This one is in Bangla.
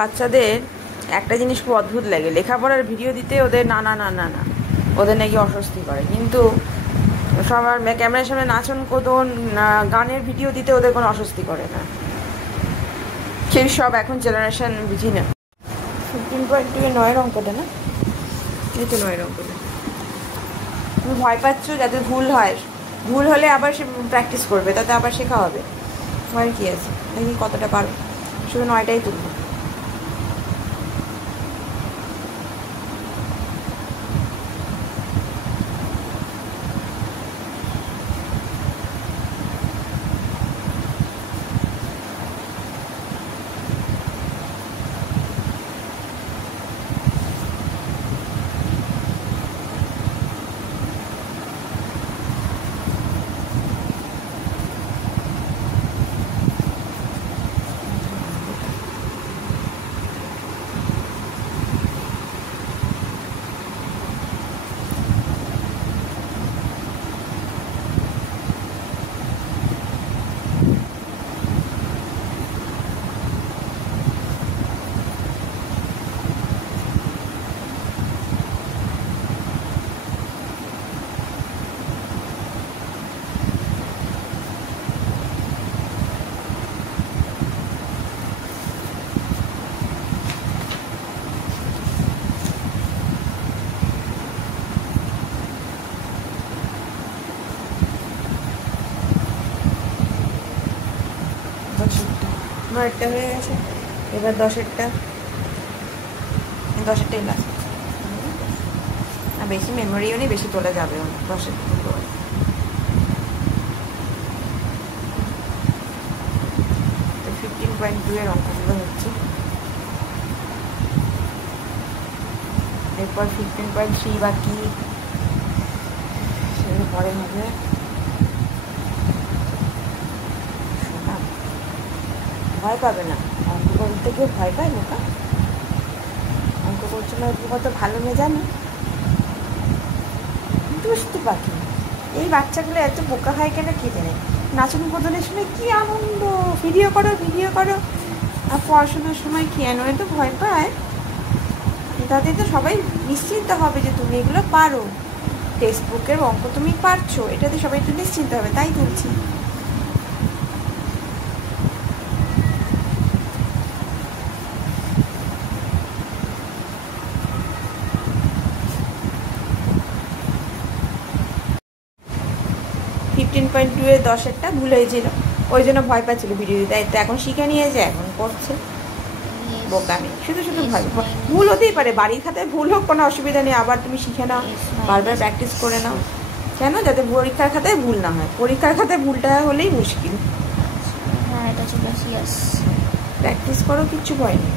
বাচ্চাদের একটা জিনিস খুব অদ্ভুত লাগে, লেখাপড়ার ভিডিও দিতে ওদের না না না না না ওদের নাকি অস্বস্তি করে, কিন্তু সবার ক্যামেরার সামনে নাচন কোদন গানের ভিডিও দিতে ওদের কোনো অস্বস্তি করে না। সেই সব এখন জেনারেশন বুঝি না। 15.2 9 অঙ্কটা না, এই তো 9 অঙ্কটা। তুমি ভয় পাচ্ছ যাতে ভুল হয়, ভুল হলে আবার সে প্র্যাকটিস করবে, তাতে আবার শেখা হবে। ভয়ের কী আছে, দেখি কতটা পারো, শুধু 9টাই তুলবো। একটা হয়ে গেছে, এবার 10-এরটাই লাস্ট। আর বেশি মেমোরিও নেই, বেশি তোলা যাবে 10-এর। 15.2 এর অঙ্কগুলো হচ্ছে, এরপর 15.3 বাকি, সেগুলো পরে হবে। ভয় পাবে না, অঙ্ক করতে কেউ ভয় পায় না? অঙ্ক করছে না কত ভালো মেয়ে জানো, দুষ্টু পাখি। এই বাচ্চাগুলো এত বোকা হয় কেন কে জানে। নাচন কোদনের সময় কি আনন্দ, ভিডিও করো ভিডিও করো, আর পড়াশোনার সময় কি এত ভয় পায়। তাতে তো সবাই নিশ্চিন্ত হবে যে তুমি এগুলো পারো, টেক্সট বুকের অঙ্ক তুমি পারছো, এটাতে সবাই একটু নিশ্চিন্ত হবে, তাই তুলছি। .2 এর 10-এরটা ভুল হয়েছিল, ওই জন্য ভয় পাচ্ছিল ভিডিও দিতে। তো এখন শিখে নিয়েছে, এখন করছে বোকামি। শুধু ভুল হতেই পারে, বাড়ির খাতায় ভুল হোক, কোনো অসুবিধা নেই, আবার তুমি শিখে নাও, বারবার প্র্যাকটিস করে নাও। কেন? যাতে পরীক্ষার খাতায় ভুল না হয়, পরীক্ষার খাতায় ভুলটা হলেই মুশকিল। প্র্যাকটিস করো, কিচ্ছু ভয় নেই।